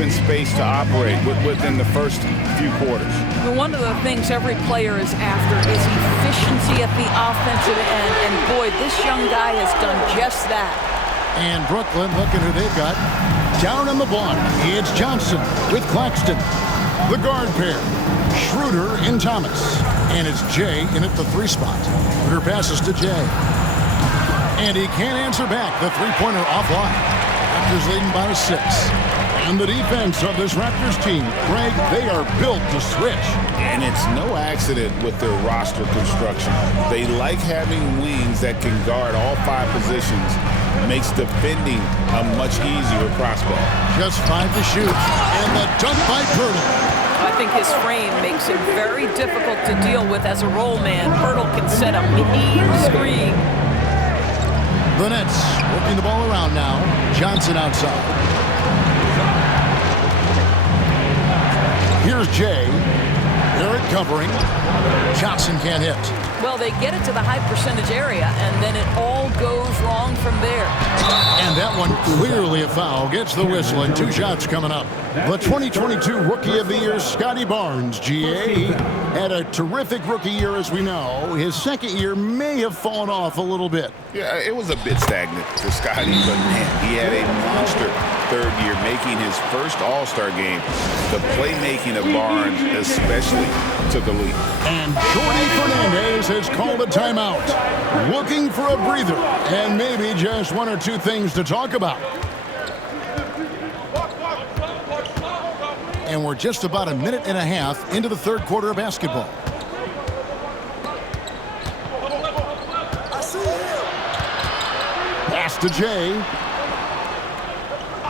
in space to operate within the first few quarters. Well, one of the things every player is after is efficiency at the offensive end, and boy, this young guy has done just that. And Brooklyn, looking who they've got. Down on the block, it's Johnson with Claxton. The guard pair, Schroeder and Thomas. And it's Jay in at the 3 spot. Schroeder passes to Jay. And he can't answer back. The three-pointer offline. Raptors leading by 6. And the defense of this Raptors team, Greg, they are built to switch. And it's no accident with their roster construction. They like having wings that can guard all 5 positions. Makes defending a much easier prospect. Just 5 to shoot. And the dunk by Pirtle. I think his frame makes him very difficult to deal with as a roll man. Pirtle can set a mean screen. The Nets working the ball around now. Johnson outside. Here's Jay. Barrett covering. Johnson can't hit. Well, they get it to the high percentage area, and then it all goes wrong from there. And that one clearly a foul. Gets the whistle, and 2 shots coming up. The 2022 Rookie of the Year, Scotty Barnes, GA, had a terrific rookie year, as we know. His second year may have fallen off a little bit. Yeah, it was a bit stagnant for Scotty, but man, he had a monster third year, making his first All-Star game. The playmaking of Barnes especially took a leap. And Jordi Fernandez has called a timeout, looking for a breather, and maybe just 1 or 2 things to talk about. And we're just about a minute and a half into the third quarter of basketball. Pass to Jay.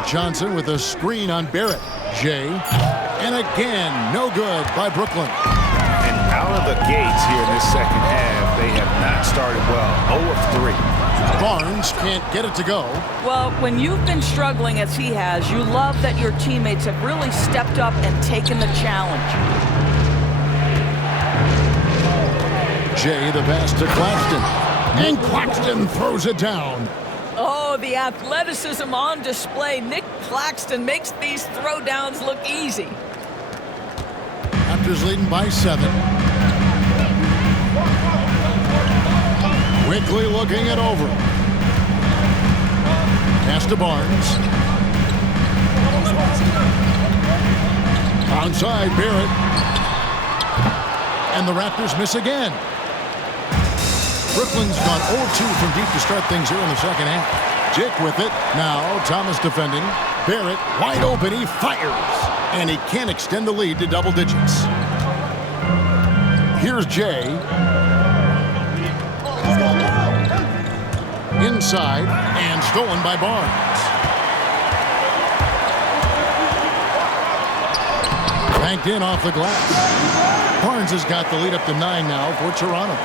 Johnson with a screen on Barrett. Jay. And again, no good by Brooklyn. And out of the gates here in this second half, they have not started well. 0 of 3. Barnes can't get it to go. Well, when you've been struggling as he has, you love that your teammates have really stepped up and taken the challenge. Jay, the pass to Claxton. And Claxton throws it down. Oh, the athleticism on display. Nick Claxton makes these throwdowns look easy. Raptors leading by 7. Quickly looking it over. Pass to Barnes. Onside Barrett. And the Raptors miss again. Brooklyn's gone 0-2 from deep to start things here in the second half. Dick with it. Now Thomas defending. Barrett wide open. He fires. And he can't extend the lead to double digits. Here's Jay. Inside and stolen by Barnes. Banked in off the glass. Barnes has got the lead up to 9 now for Toronto.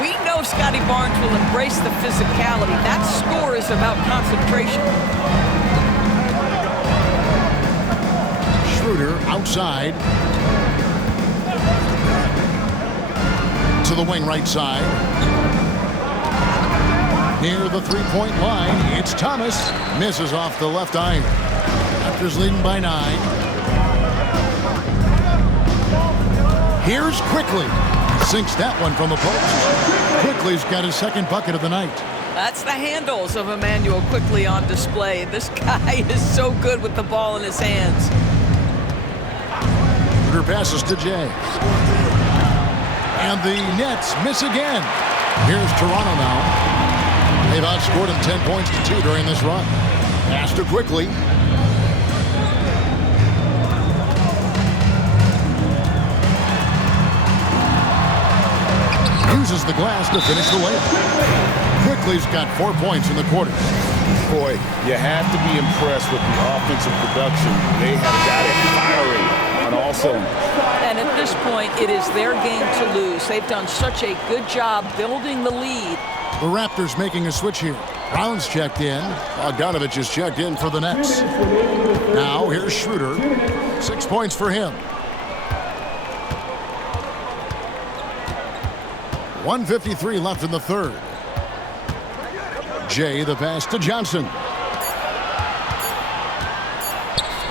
We know Scotty Barnes will embrace the physicality. That score is about concentration. Schroeder outside. To the wing right side. Near the three-point line, it's Thomas. Misses off the left iron. Raptors leading by 9. Here's Quickly. Sinks that one from the post. Quickly's got his second bucket of the night. That's the handles of Emmanuel Quickly on display. This guy is so good with the ball in his hands. Schroeder passes to Jay. And the Nets miss again. Here's Toronto now. They've outscored him 10 points to 2 during this run. Pass to Quickly. Uses the glass to finish the layup. Quickly's got 4 points in the quarter. Boy, you have to be impressed with the offensive production. They have got it firing on all cylinders. And at this point, it is their game to lose. They've done such a good job building the lead. The Raptors making a switch here. Brown's checked in. Bogdanovich is checked in for the Nets. Now here's Schroeder. 6 points for him. 1:53 left in the third. Jay, the pass to Johnson.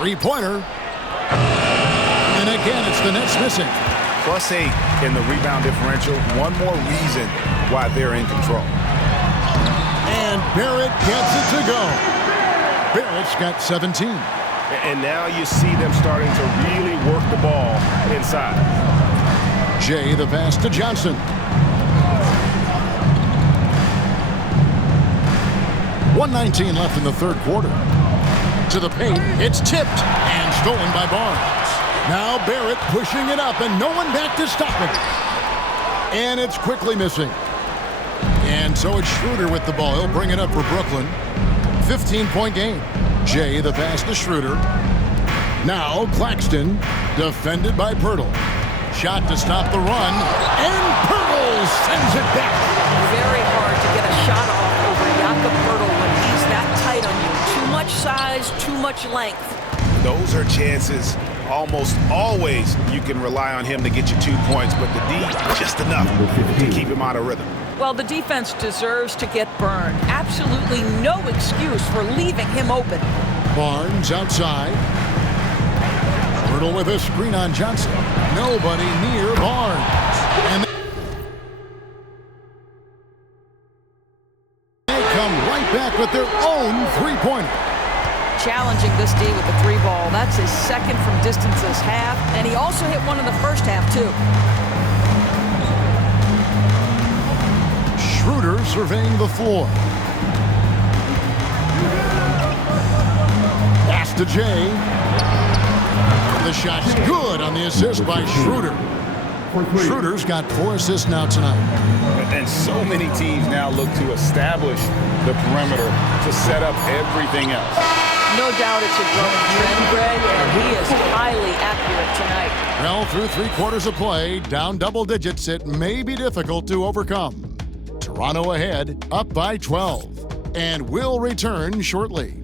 Three-pointer. And again, it's the Nets missing. +8 in the rebound differential. One more reason why they're in control. And Barrett gets it to go. Barrett's got 17. And now you see them starting to really work the ball inside. Jay, the pass to Johnson. 1:19 left in the third quarter. To the paint, it's tipped and stolen by Barnes. Now Barrett pushing it up and no one back to stop it. And it's quickly missing. And so it's Schroeder with the ball. He'll bring it up for Brooklyn. 15-point game. Jay, the pass to Schroeder. Now Claxton, defended by Pirtle. Shot to stop the run, and Pirtle sends it back. Very hard to get a shot off over Jakob Pirtle when he's that tight on you. Too much size, too much length. Those are chances. Almost always you can rely on him to get you 2 points, but the D, just enough to keep him out of rhythm. Well, the defense deserves to get burned. Absolutely no excuse for leaving him open. Barnes outside. Pirtle with a screen on Johnson. Nobody near Barnes. And they come right back with their own three-pointer. Challenging this D with the three ball. That's his second from distance this half, and he also hit one in the first half, too. Schroeder surveying the floor. Pass to Jay. The shot's good on the assist by Schroeder. Schroeder's got 4 assists now tonight. And so many teams now look to establish the perimeter to set up everything else. No doubt it's a growing trend, Greg, and he is highly accurate tonight. Well, through 3 quarters of play, down double digits, it may be difficult to overcome. Toronto ahead, up by 12, and will return shortly.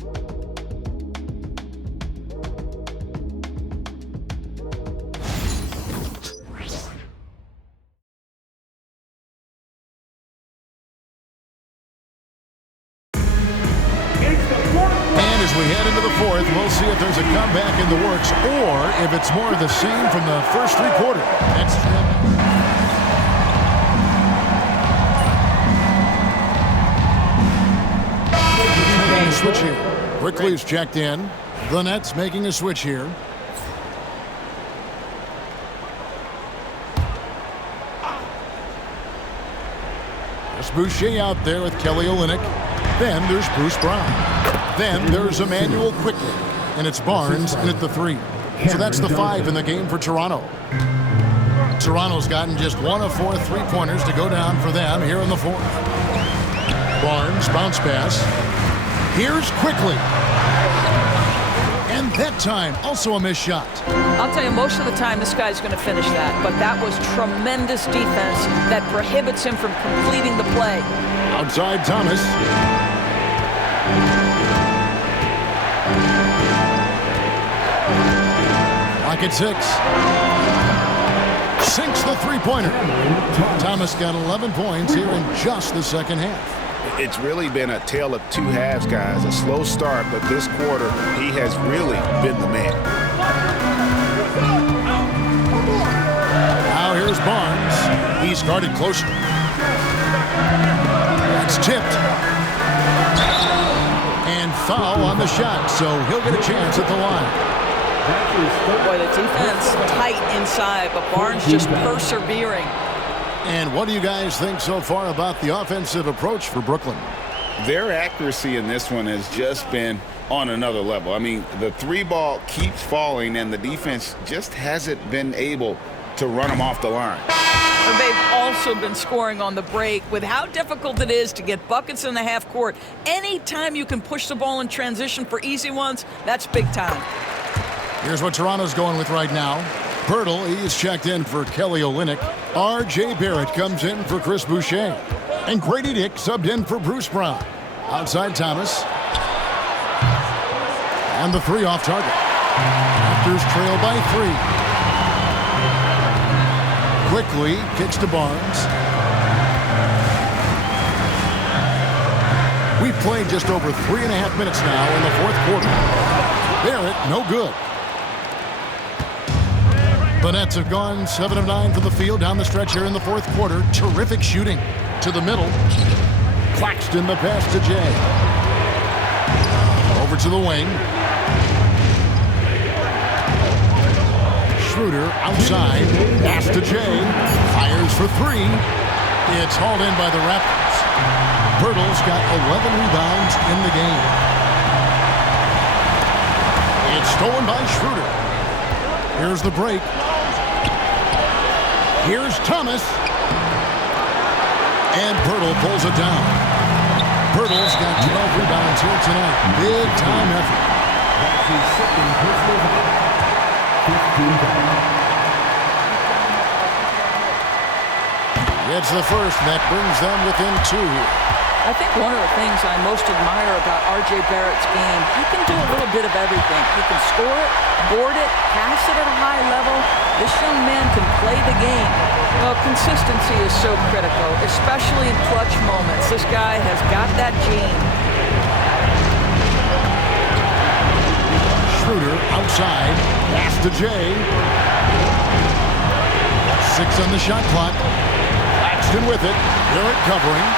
We head into the fourth. We'll see if there's a comeback in the works or if it's more of the same from the first 3 quarters. That's a switch here. Quickly is checked in. The Nets making a switch here. There's Boucher out there with Kelly Olynyk. Then there's Bruce Brown. Then there's Emmanuel quickly, and it's Barnes in at the 3. So that's the 5 in the game for Toronto. Toronto's gotten just 1 of 4 3-pointers to go down for them here in the 4th. Barnes, bounce pass. Here's quickly. And that time, also a missed shot. I'll tell you, most of the time this guy's going to finish that, but that was tremendous defense that prohibits him from completing the play. Outside Thomas. Clock at 6. Sinks the three-pointer. Thomas got 11 points here in just the second half. It's really been a tale of 2 halves, guys. A slow start, but this quarter, he has really been the man. Now here's Barnes. He's guarded closer. That's tipped. And foul on the shot, so he'll get a chance at the line. Boy, the defense tight inside, but Barnes just persevering. And what do you guys think so far about the offensive approach for Brooklyn? Their accuracy in this one has just been on another level. I mean, the 3-ball keeps falling, and the defense just hasn't been able to run them off the line. And they've also been scoring on the break. With how difficult it is to get buckets in the half court, anytime you can push the ball in transition for easy ones, that's big time. Here's what Toronto's going with right now. Pirtle, he's checked in for Kelly Olynyk. R.J. Barrett comes in for Chris Boucher. And Grady Dick subbed in for Bruce Brown. Outside Thomas. And the 3 off target. Raptors trail by 3. Quickly kicks to Barnes. We've played just over 3.5 minutes now in the 4th quarter. Barrett, no good. The Nets have gone 7 of 9 from the field down the stretch here in the fourth quarter. Terrific shooting to the middle. Claxton the pass to Jay. Over to the wing. Schroeder outside. Pass to Jay. Fires for three. It's hauled in by the Raptors. Bertles got 11 rebounds in the game. It's stolen by Schroeder. Here's the break. Here's Thomas. And Bertle pulls it down. Bertles got 12 rebounds here tonight. Big time effort. That's his second personal foul. 15 fouls. It's the first that brings them within 2 here. I think one of the things I most admire about R.J. Barrett's game, he can do a little bit of everything. He can score it, board it, pass it at a high level. This young man can play the game. Well, consistency is so critical, especially in clutch moments. This guy has got that gene. Schroeder outside. Pass to Jay. 6 on the shot clock. Claxton with it. Barrett covering.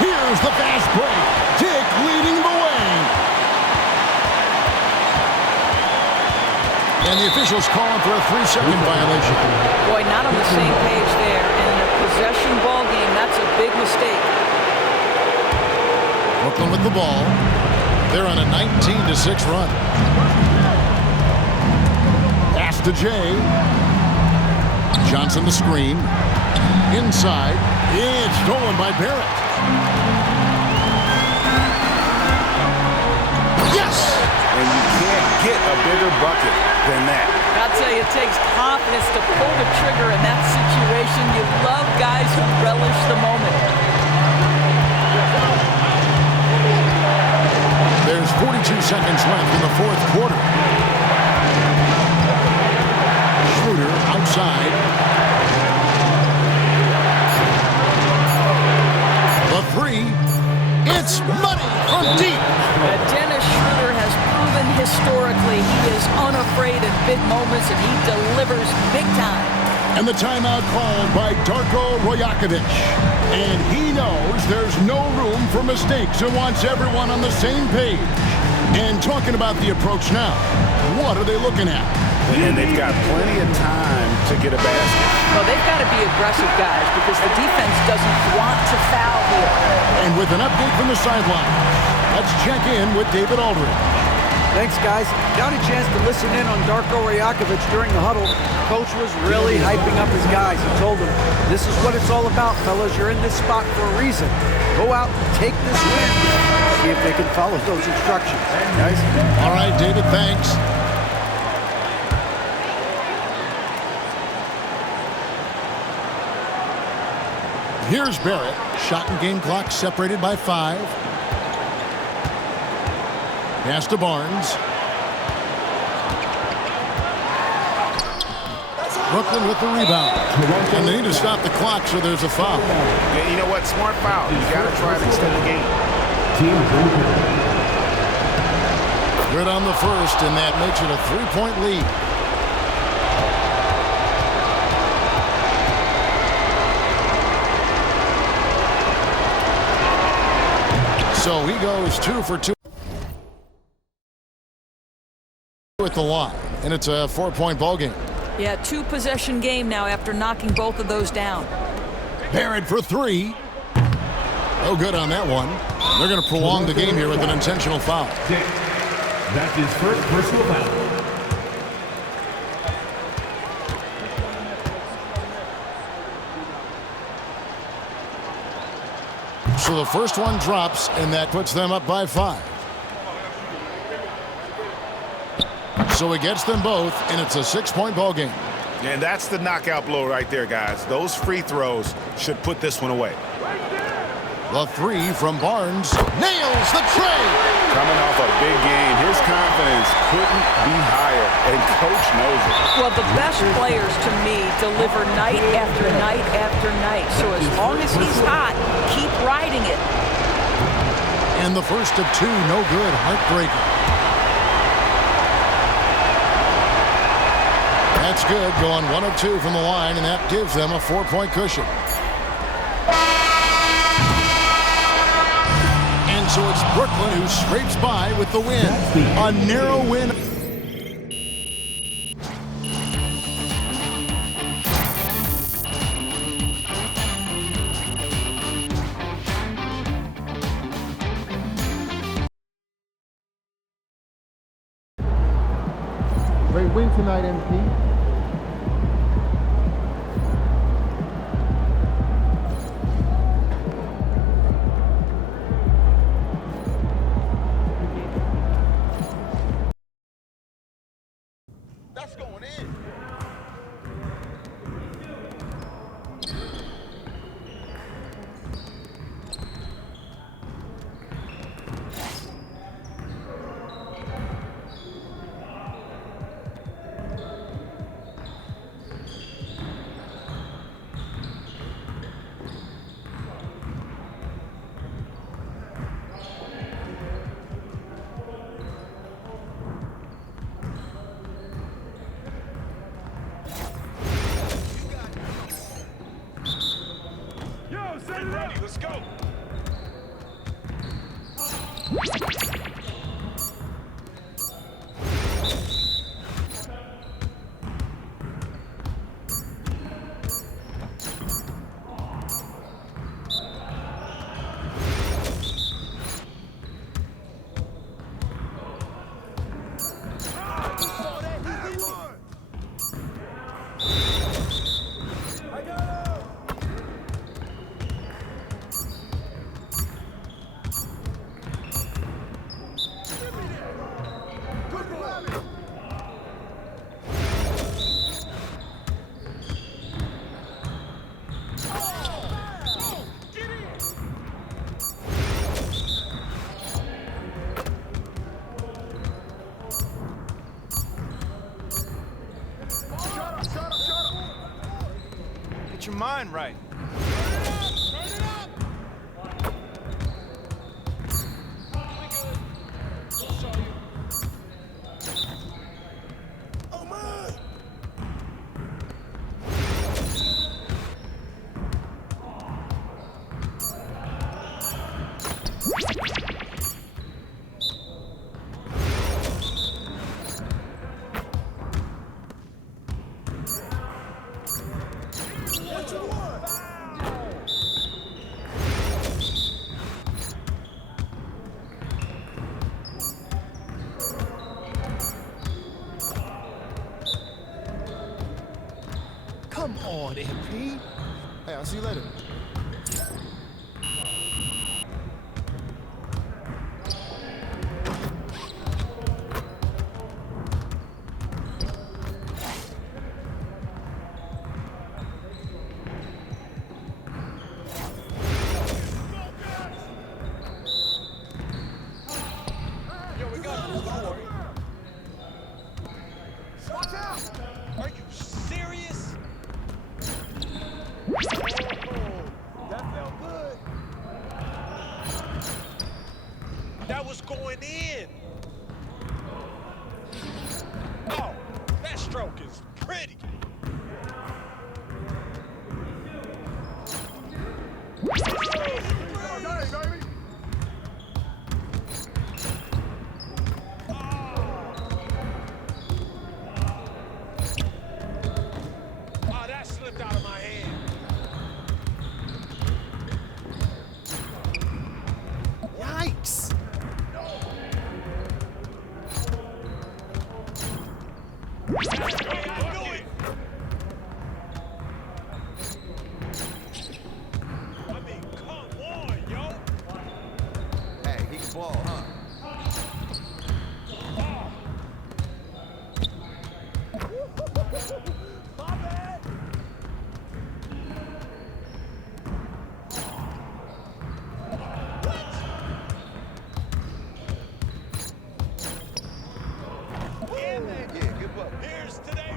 Here's the fast break. Dick leading the way. And the officials calling for a 3-second violation. Boy, not on the same page there. And in a possession ball game, that's a big mistake. Brooklyn with the ball. They're on a 19-6 run. Pass to Jay. Johnson the screen. Inside. It's stolen by Barrett. Yes! And you can't get a bigger bucket than that. I'll tell you, it takes confidence to pull the trigger in that situation. You love guys who relish the moment. There's 42 seconds left in the fourth quarter. Schroeder outside. The three. It's money from deep. Dennis Schroeder has proven historically he is unafraid in big moments, and he delivers big time. And the timeout called by Darko Rajakovic. And he knows there's no room for mistakes and wants everyone on the same page. And talking about the approach now, what are they looking at? And they've got plenty of time to get a basket. Well, they've got to be aggressive guys because the defense doesn't want to foul here. And with an update from the sideline, let's check in with David Aldridge. Thanks, guys. Got a chance to listen in on Darko Rajakovic during the huddle. Coach was really hyping up his guys. He told them, this is what it's all about, fellas. You're in this spot for a reason. Go out and take this win. See if they can follow those instructions. Guys? All right, David, thanks. Here's Barrett. Shot and game clock separated by 5. Pass to Barnes. Brooklyn with the rebound. And they need to stop the clock, so there's a foul. Yeah, you know what? Smart foul. You got to try to extend the game. Good on the first, and that makes it a 3-point lead. So he goes 2 for 2 at the line, and it's a 4-point ball game. Yeah, 2-possession game now after knocking both of those down. Barrett for 3. No good on that one. They're going to prolong the game here with an intentional foul. That's his first personal foul. So the first one drops, and that puts them up by 5. So it gets them both, and it's a 6-point ball game. And that's the knockout blow right there, guys. Those free throws should put this one away. The 3 from Barnes nails the tray. Coming off a big game, his confidence couldn't be higher, and coach knows it. Well, the best players to me deliver night after night after night. So as long as he's hot, keep riding it. And the first of 2, no good, heartbreaker. That's good, going 1 of 2 from the line, and that gives them a 4-point cushion. And so it's Brooklyn who scrapes by with the win. A narrow win. Great win tonight, MP. That's going in. Let's go. Get your mind right. Come on, MP. Hey, I'll see you later. Watch out! Are you serious? That felt good. That was going in. Oh, that stroke is pretty. Oh, that slipped out of my hand. Yikes. I knew it. I mean, come on, yo. Hey, he can ball, huh? My bad. Yeah, good luck. Here's today.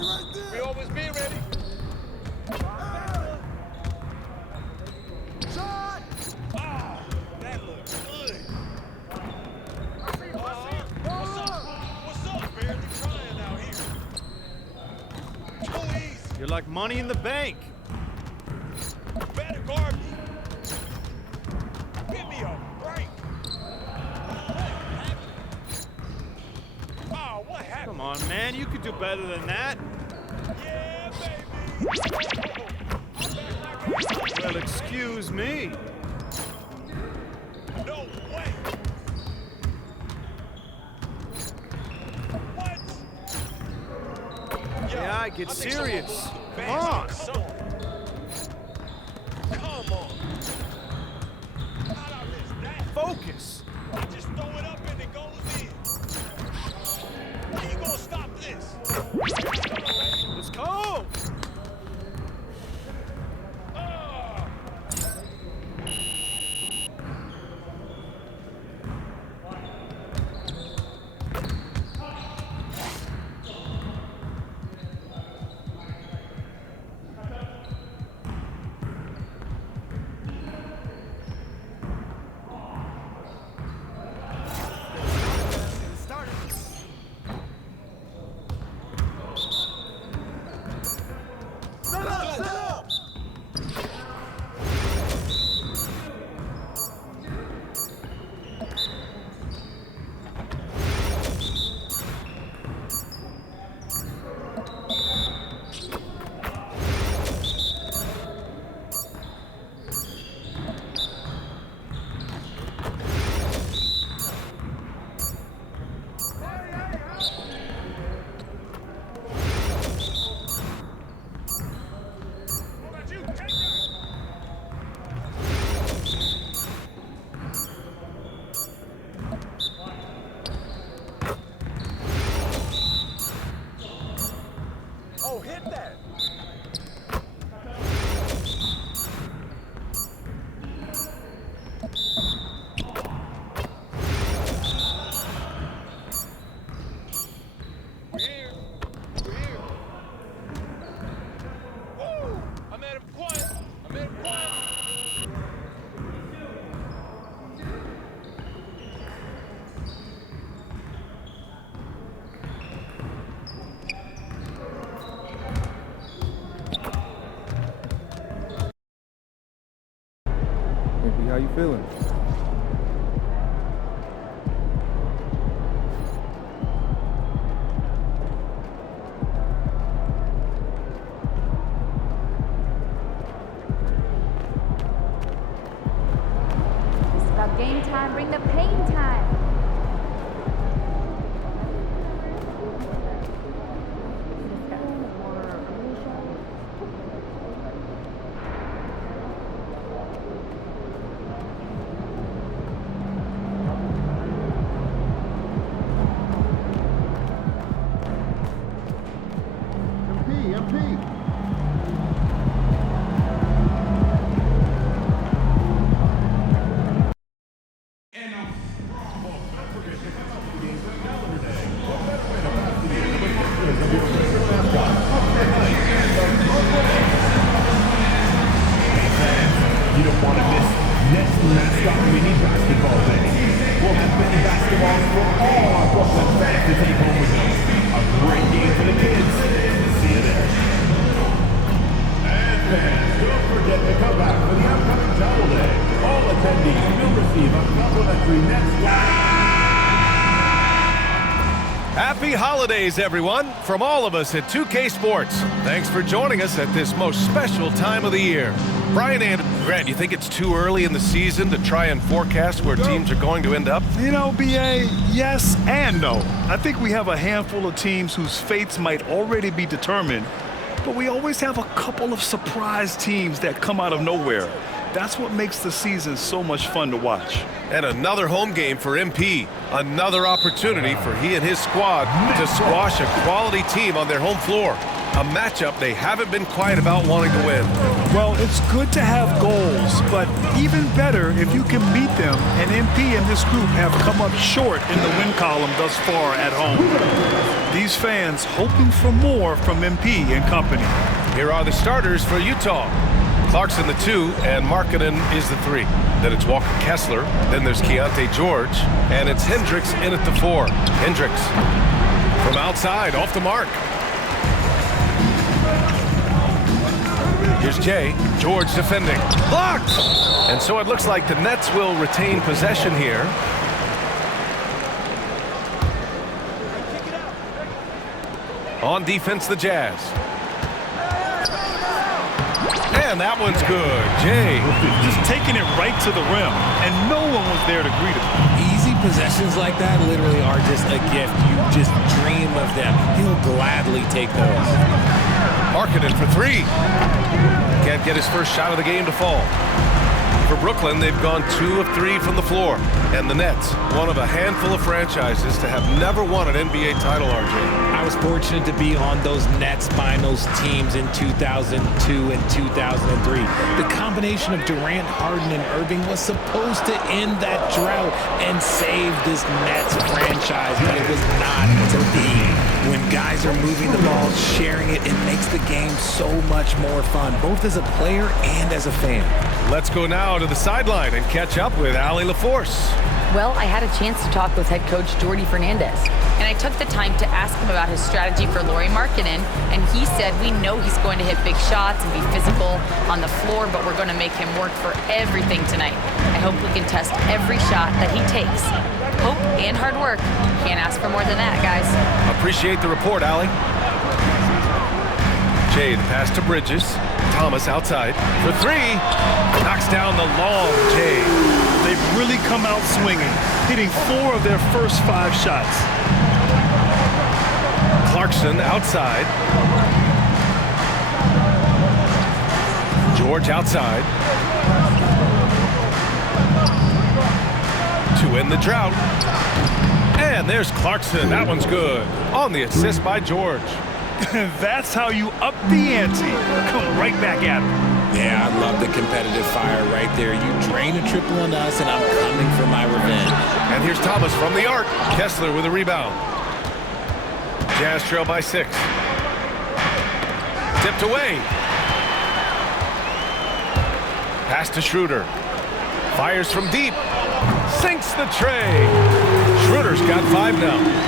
We always be ready. Shot! Oh, that looks good. What's up, barely trying out here? Too easy. You're like money in the bank. Better guard me. Give me a break. Oh, what happened? Come on, man. You could do better than that. Yeah, baby. Well, excuse me. No way. What? Yeah, get serious. Come on. Come on. How I miss that? Focus. I just throw it up and it goes in. How you gonna stop this? Let's go. Oh, hit that. We're here. We're here. Woo! I'm at a point. I'm at a point. MP, how you feeling? It's about game time, bring the pain time. MP. You don't want to miss next mascot mini basketball day. We'll have mini basketballs for all our Brooklyn fans to take home with them. A great game for the kids. See you there. And fans, don't forget to come back for the upcoming Double Day. All attendees will receive a complimentary next Happy holidays, everyone, from all of us at 2K Sports. Thanks for joining us at this most special time of the year. Brian and Grant, you think it's too early in the season to try and forecast where teams are going to end up? You know, BA, yes and no. I think we have a handful of teams whose fates might already be determined, but we always have a couple of surprise teams that come out of nowhere. That's what makes the season so much fun to watch. And another home game for MP. Another opportunity for he and his squad to squash a quality team on their home floor. a matchup they haven't been quiet about wanting to win. Well, it's good to have goals, but even better if you can beat them, and MP and this group have come up short in the win column thus far at home. These fans hoping for more from MP and company. Here are the starters for Utah. Clarkson the 2 and Markkanen is the 3. Then it's Walker Kessler. Then there's Keontae George. And it's Hendricks in at the 4. Hendricks from outside, off the mark. Here's Jay. George defending. Blocked! And so it looks like the Nets will retain possession here. On defense, the Jazz. And that one's good. Jay. Just taking it right to the rim, and no one was there to greet him. Easy possessions like that literally are just a gift. You just dream of them. He'll gladly take those. Markkanen for 3. Can't get his first shot of the game to fall. For Brooklyn, they've gone 2 of 3 from the floor. And the Nets, one of a handful of franchises to have never won an NBA title, RJ. I was fortunate to be on those Nets finals teams in 2002 and 2003. The combination of Durant, Harden, and Irving was supposed to end that drought and save this Nets franchise, but it was not to be. When guys are moving the ball, sharing it, it makes the game so much more fun, both as a player and as a fan. Let's go now to the sideline and catch up with Allie LaForce. Well, I had a chance to talk with head coach Jordy Fernandez, and I took the time to ask him about his strategy for Lauri Markkanen, and he said we know he's going to hit big shots and be physical on the floor, but we're going to make him work for everything tonight. I hope we can test every shot that he takes. Hope and hard work. Can't ask for more than that, guys. Appreciate the report, Allie. Jay, the pass to Bridges. Thomas outside for 3. Knocks down the long Jay. They've really come out swinging, hitting 4 of their first 5 shots. Clarkson outside. George outside. To end the drought. And there's Clarkson. That one's good. On the assist by George. That's how you up the ante. Come right back at him. Yeah, I love the competitive fire right there. You drain a triple on us, and I'm coming for my revenge. And here's Thomas from the arc. Kessler with a rebound. Jazz trail by 6. Tipped away. Pass to Schroeder. Fires from deep. Sinks the tray. Schroeder's got 5 now.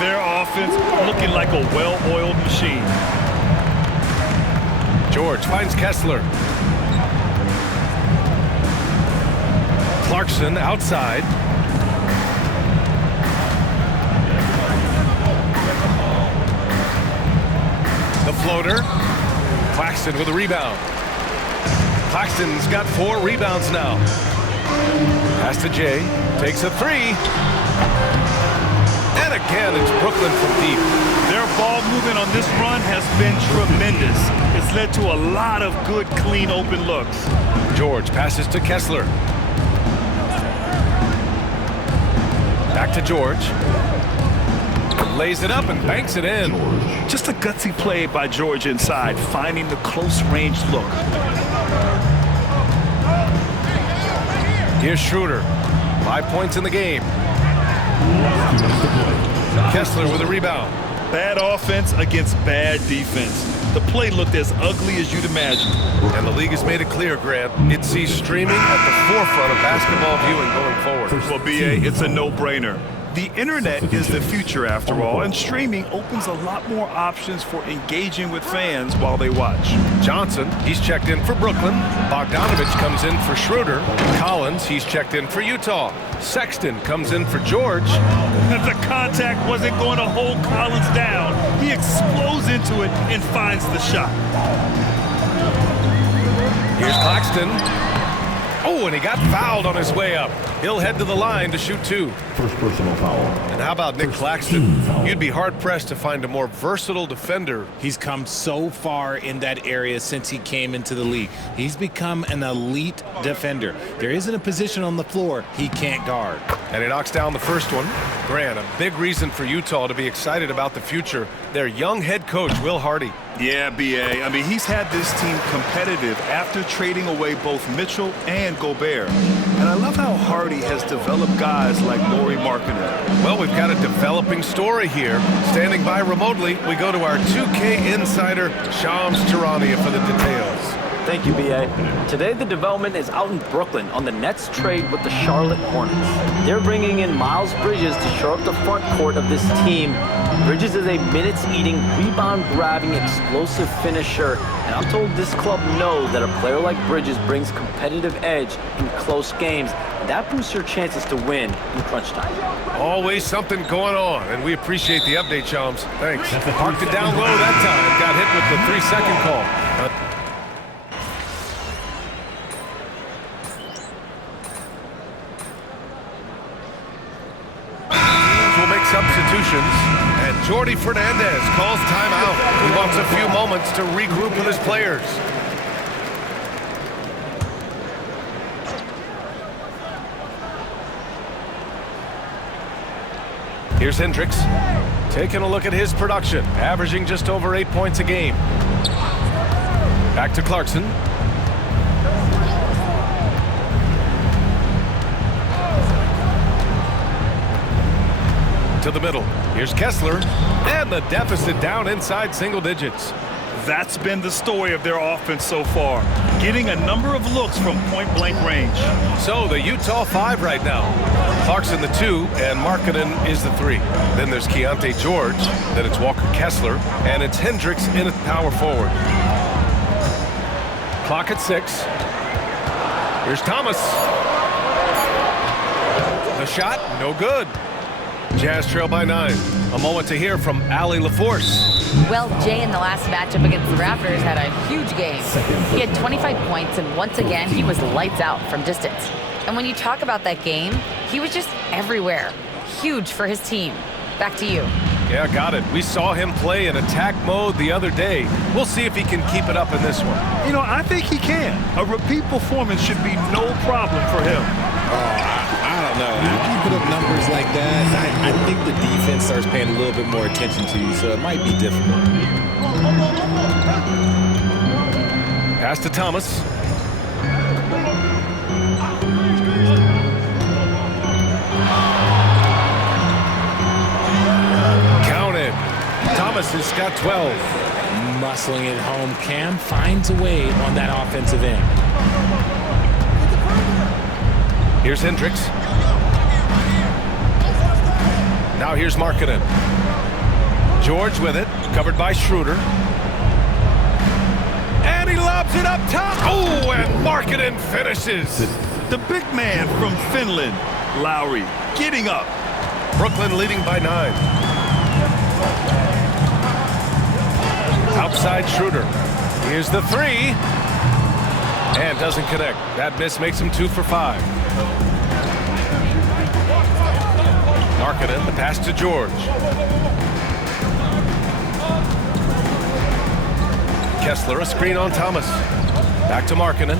Their offense looking like a well-oiled machine. George finds Kessler. Clarkson outside. The floater. Claxton with a rebound. Claxton's got 4 rebounds now. Pass to Jay. Takes a 3. And again, it's Brooklyn from deep. Their ball movement on this run has been tremendous. It's led to a lot of good, clean, open looks. George passes to Kessler. Back to George. Lays it up and banks it in. Just a gutsy play by George inside, finding the close-range look. Here's Schroeder. 5 points in the game. Kessler with a rebound. Bad offense against bad defense. The play looked as ugly as you'd imagine. And the league has made it clear, Grant, it sees streaming at the forefront of basketball viewing going forward. Well, BA, it's a no-brainer. The internet is the future after all, and streaming opens a lot more options for engaging with fans while they watch. Johnson, he's checked in for Brooklyn. Bogdanovich comes in for Schroeder. Collins, he's checked in for Utah. Sexton comes in for George. The contact wasn't going to hold Collins down. He explodes into it and finds the shot. Here's Claxton. Oh, and he got fouled on his way up. He'll head to the line to shoot 2. First personal foul. And how about Nick Claxton? You'd be hard-pressed to find a more versatile defender. He's come so far in that area since he came into the league. He's become an elite defender. There isn't a position on the floor he can't guard. And he knocks down the first one. Grant, a big reason for Utah to be excited about the future. Their young head coach, Will Hardy. Yeah, B.A. I mean, he's had this team competitive after trading away both Mitchell and Gobert. And I love how Hardy has developed guys like Lauri Markkanen. Well, we've got a developing story here. Standing by remotely, we go to our 2K insider, Shams Charania, for the details. Thank you, B.A. Today, the development is out in Brooklyn on the Nets trade with the Charlotte Hornets. They're bringing in Miles Bridges to shore up the front court of this team. Bridges is a minutes-eating, rebound-grabbing, explosive finisher, and I'm told this club knows that a player like Bridges brings competitive edge in close games. That boosts your chances to win in crunch time. Always something going on, and we appreciate the update, Shams. Thanks. Parked it down low that time. Got hit with the 3-second call. Substitutions, and Jordy Fernandez calls timeout. He wants a few moments to regroup with his players. Here's Hendricks, taking a look at his production, averaging just over 8 points a game. Back to Clarkson. To the middle. Here's Kessler, and the deficit down inside single digits. That's been the story of their offense so far, getting a number of looks from point-blank range. So the Utah 5 right now. Clarkson the 2, and Markkanen is the 3. Then there's Keontae George, then it's Walker Kessler, and it's Hendricks in at power forward. Clock at 6. Here's Thomas. The shot, no good. Jazz trail by 9. A moment to hear from Allie LaForce. Well, Jay in the last matchup against the Raptors had a huge game. He had 25 points, and once again, he was lights out from distance. And when you talk about that game, he was just everywhere. Huge for his team. Back to you. Yeah, got it. We saw him play in attack mode the other day. We'll see if he can keep it up in this one. You know, I think he can. A repeat performance should be no problem for him. I don't know. After you put up numbers like that, I think the defense starts paying a little bit more attention to you, so it might be difficult. Pass to Thomas. Counted. Thomas has got 12. Muscling it home. Cam finds a way on that offensive end. Here's Hendricks. Now here's Markkanen. George with it, covered by Schroeder. And he lobs it up top. Oh, and Markkanen finishes. The big man from Finland, Lowry, getting up. Brooklyn leading by 9. Outside Schroeder. Here's the 3. And doesn't connect. That miss makes him 2 for 5. Markkanen, the pass to George. Kessler, a screen on Thomas. Back to Markkanen.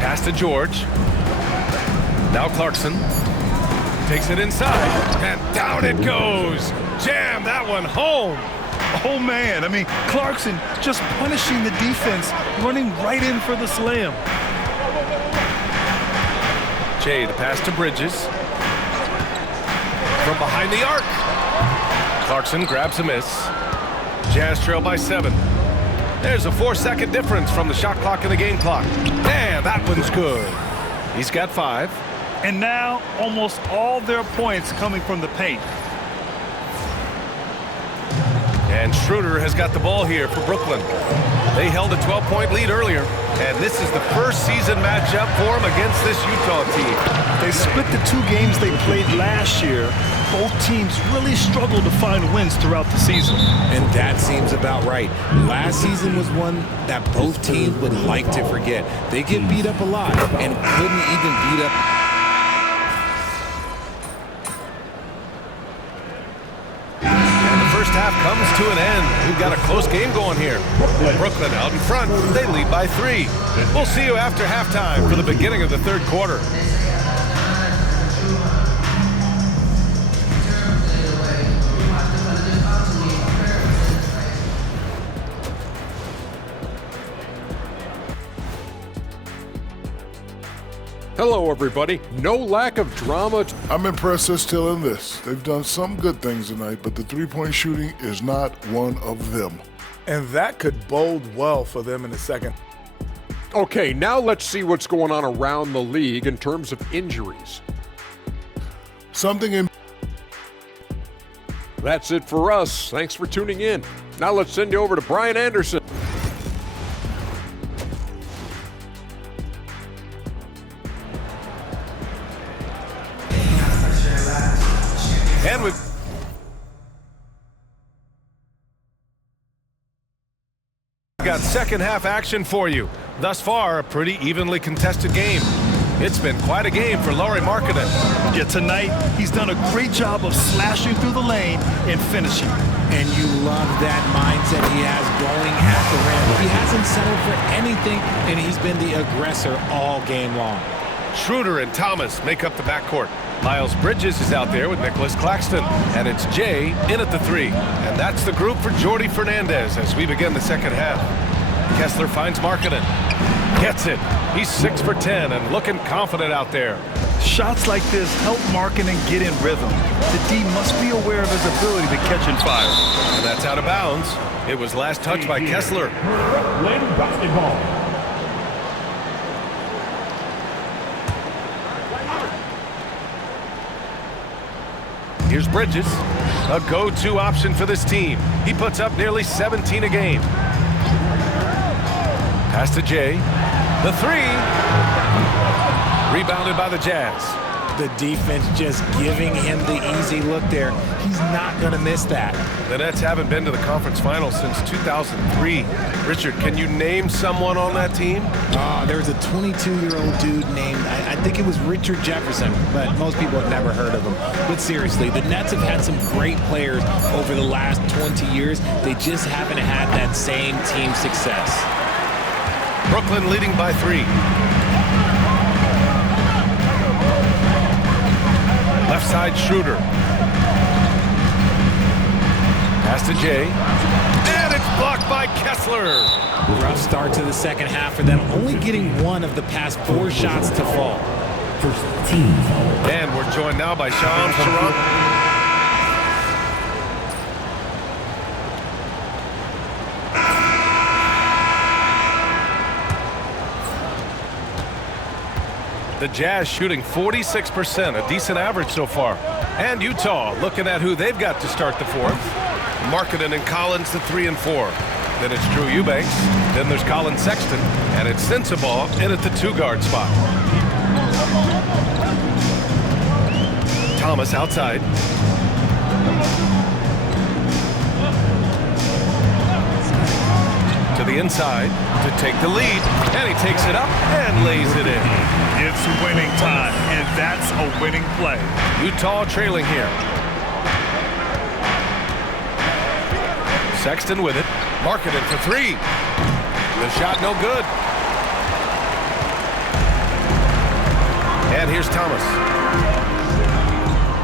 Pass to George. Now Clarkson. Takes it inside. And down it goes. Jam that one home. Oh, man. I mean, Clarkson just punishing the defense, running right in for the slam. Jay, the pass to Bridges. From behind the arc. Clarkson grabs a miss. Jazz trail by 7. There's a 4-second difference from the shot clock and the game clock. And that one's good. He's got 5. And now almost all their points coming from the paint. And Schroeder has got the ball here for Brooklyn. They held a 12-point lead earlier, and this is the first season matchup for them against this Utah team. They split the 2 games they played last year. Both teams really struggled to find wins throughout the season. And that seems about right. Last season was one that both teams would like to forget. They get beat up a lot and couldn't even beat up. First half comes to an end. We've got a close game going here. Brooklyn out in front. They lead by 3. We'll see you after halftime for the beginning of the third quarter. Hello, everybody. No lack of drama. I'm impressed they're still in this. They've done some good things tonight, but the three-point shooting is not one of them. And that could bode well for them in the second. Okay, now let's see what's going on around the league in terms of injuries. That's it for us. Thanks for tuning in. Now let's send you over to Brian Anderson. And we've got second half action for you. Thus far, a pretty evenly contested game. It's been quite a game for Lauri Markkanen. Yeah, tonight he's done a great job of slashing through the lane and finishing. And you love that mindset he has going at the rim. He hasn't settled for anything, and he's been the aggressor all game long. Schroeder and Thomas make up the backcourt. Miles Bridges is out there with Nicholas Claxton, and it's Jay in at the 3. And that's the group for Jordy Fernandez as we begin the second half. Kessler finds Markkanen. Gets it. He's 6 for 10 and looking confident out there. Shots like this help Markkanen get in rhythm. The D must be aware of his ability to catch and fire. And that's out of bounds. It was last touched by Kessler. Basketball. Here's Bridges, a go-to option for this team. He puts up nearly 17 a game. Pass to Jay. The 3. Rebounded by the Jazz. The defense just giving him the easy look there. He's not going to miss that. The Nets haven't been to the conference finals since 2003. Richard, can you name someone on that team? There was a 22-year-old dude named, I think it was Richard Jefferson, but most people have never heard of him. But seriously, the Nets have had some great players over the last 20 years. They just haven't had that same team success. Brooklyn leading by 3. Left side, Schroeder. Pass to Jay. And it's blocked by Kessler. Rough start to the second half for them, only getting 1 of the past 4 shots to fall. First team. And we're joined now by Shams Charania. The Jazz shooting 46%, a decent average so far. And Utah looking at who they've got to start the 4th. Markkanen and Collins the 3 and 4. Then it's Drew Eubanks. Then there's Colin Sexton. And it's Sensabaugh in at the 2-guard spot. Thomas outside. To the inside to take the lead. And he takes it up and lays it in. It's winning time, and that's a winning play. Utah trailing here. Sexton with it. Markkanen for 3. The shot no good. And here's Thomas.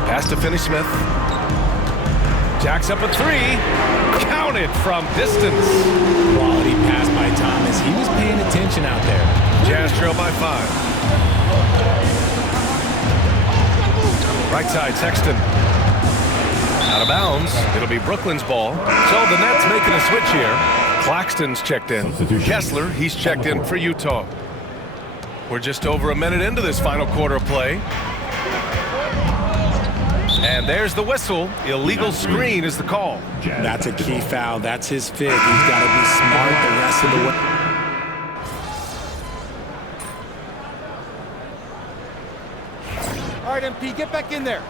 Pass to Finney-Smith. Jacks up a 3. Counted from distance. Quality pass by Thomas. He was paying attention out there. Jazz trail by 5. Right side, Sexton. Out of bounds. It'll be Brooklyn's ball. So the Nets making a switch here. Claxton's checked in. Kessler, he's checked in for Utah. We're just over a minute into this final quarter of play. And there's the whistle. Illegal screen is the call. That's a key foul. That's his 5th. He's got to be smart the rest of the way. All right, MP, get back in there.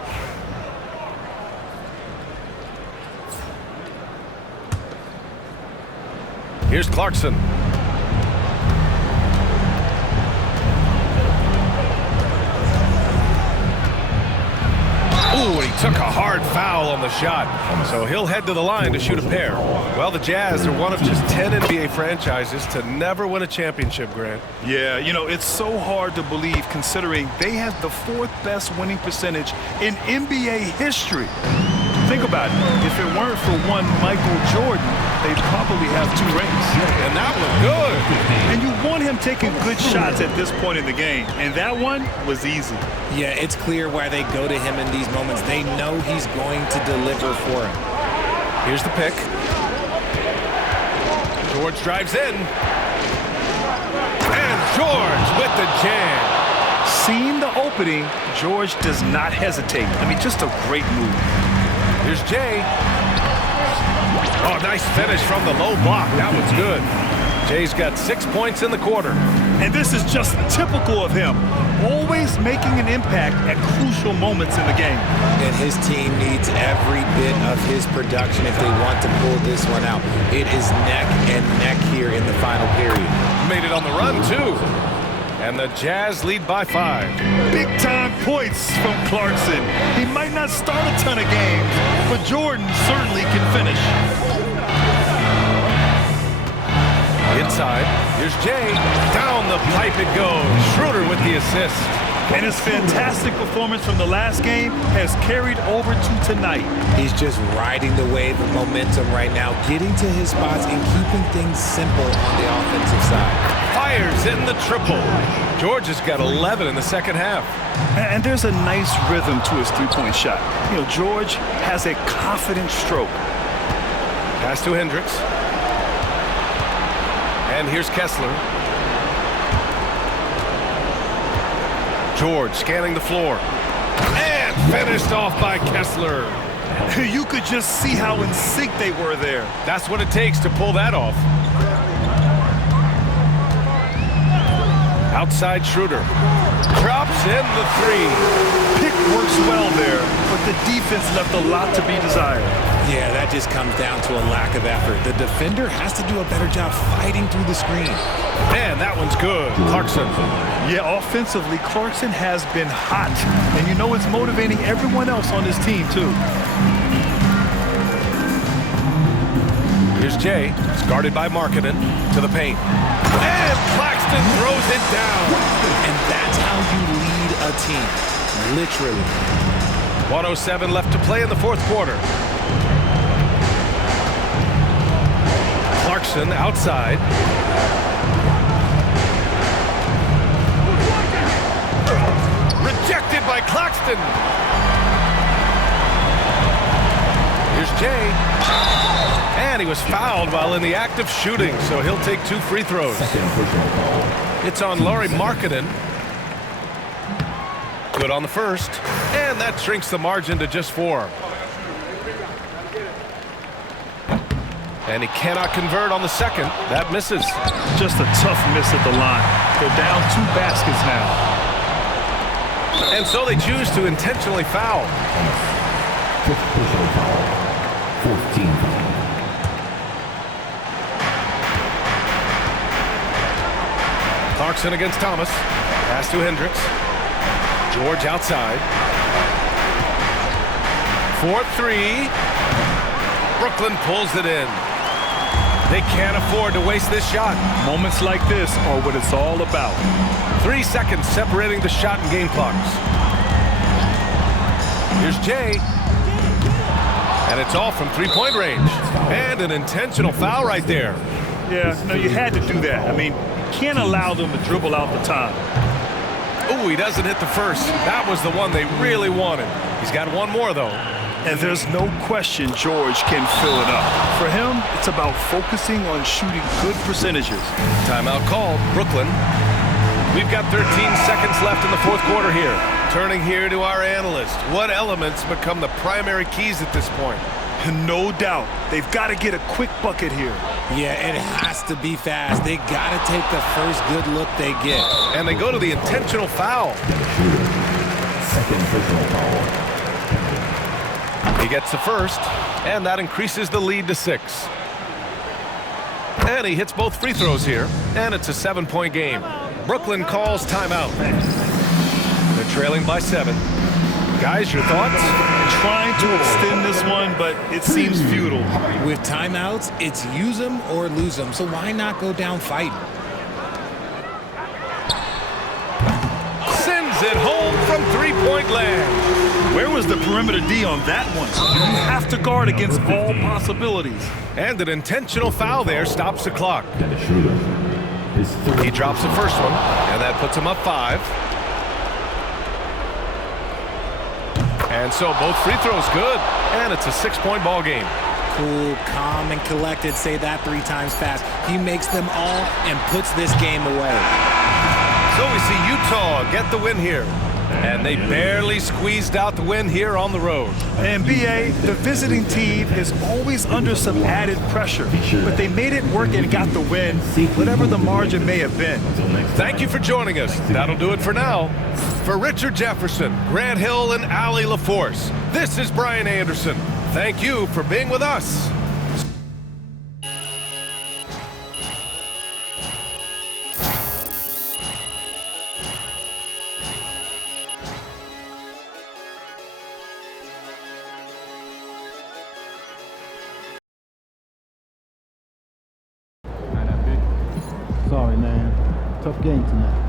Here's Clarkson. Ooh, and he took a hard foul on the shot. So he'll head to the line to shoot a pair. Well, the Jazz are one of just 10 NBA franchises to never win a championship, Grant. Yeah, you know, it's so hard to believe considering they have the 4th best winning percentage in NBA history. Think about it. If it weren't for one Michael Jordan, they'd probably have 2 rings. And that was good. And you want him taking good shots at this point in the game. And that one was easy. Yeah, it's clear why they go to him in these moments. They know he's going to deliver for him. Here's the pick. George drives in. And George with the jam. Seeing the opening, George does not hesitate. I mean, just a great move. Here's Jay. Oh, nice finish from the low block. That was good. Jay's got 6 points in the quarter. And this is just typical of him. Always making an impact at crucial moments in the game. And his team needs every bit of his production if they want to pull this one out. It is neck and neck here in the final period. Made it on the run, too. And the Jazz lead by 5. Big-time points from Clarkson. He might not start a ton of games, but Jordan certainly can finish. Inside, here's Jay. Down the pipe it goes. Schroeder with the assist. And his fantastic performance from the last game has carried over to tonight. He's just riding the wave of momentum right now, getting to his spots and keeping things simple on the offensive side. Fires in the triple. George has got 11 in the second half. And there's a nice rhythm to his three-point shot. You know, George has a confident stroke. Pass to Hendricks. And here's Kessler. George scanning the floor. And finished off by Kessler. You could just see how in sync they were there. That's what it takes to pull that off. Outside Schroeder. Drops in the 3. Pick works well there, but the defense left a lot to be desired. Yeah, that just comes down to a lack of effort. The defender has to do a better job fighting through the screen. Man, that one's good. Clarkson. Yeah, offensively, Clarkson has been hot. And you know it's motivating everyone else on this team, too. Here's Jay. It's guarded by Markkanen to the paint. And Claxton throws it down. And that's how you lead a team. Literally. 1:07 left to play in the fourth quarter. Clarkson outside. Rejected by Claxton. Here's Jay. And he was fouled while in the act of shooting, so he'll take 2 free throws. It's on Lauri Markkanen. Good on the first. And that shrinks the margin to just 4. And he cannot convert on the second. That misses. Just a tough miss at the line. They're down 2 baskets now. And so they choose to intentionally foul. 14. Clarkson against Thomas. Pass to Hendricks. George outside. 4-3. Brooklyn pulls it in. They can't afford to waste this shot. Moments like this are what it's all about. 3 seconds separating the shot and game clocks. Here's Jay. And it's all from 3-point range. And an intentional foul right there. Yeah, no, you had to do that. I mean, can't allow them to dribble out the time. Ooh, he doesn't hit the first. That was the one they really wanted. He's got one more, though. And there's no question George can fill it up. For him, it's about focusing on shooting good percentages. Timeout called. Brooklyn. We've got 13 seconds left in the fourth quarter here. Turning here to our analyst. What elements become the primary keys at this point? No doubt. They've got to get a quick bucket here. Yeah, it has to be fast. They got to take the first good look they get. And they go to the intentional foul. Second personal foul. He gets the first, and that increases the lead to 6. And he hits both free throws here, and it's a 7-point game. Brooklyn calls timeout. They're trailing by 7. Guys, your thoughts? Trying to extend this one, but it seems futile. With timeouts, it's use them or lose them, so why not go down fighting? Sends it home from from three-point land. Where was the perimeter D on that one? You have to guard against all possibilities. And an intentional foul there stops the clock. He drops the first one, and that puts him up 5. And so both free throws good, and it's a 6-point ball game. Cool, calm, and collected. Say that 3 times fast. He makes them all and puts this game away. So we see Utah get the win here. And they barely squeezed out the win here on the road. And B.A., the visiting team is always under some added pressure. But they made it work and got the win, whatever the margin may have been. Thank you for joining us. That'll do it for now. For Richard Jefferson, Grant Hill, and Allie LaForce, this is Brian Anderson. Thank you for being with us. Sorry, man. Tough game tonight.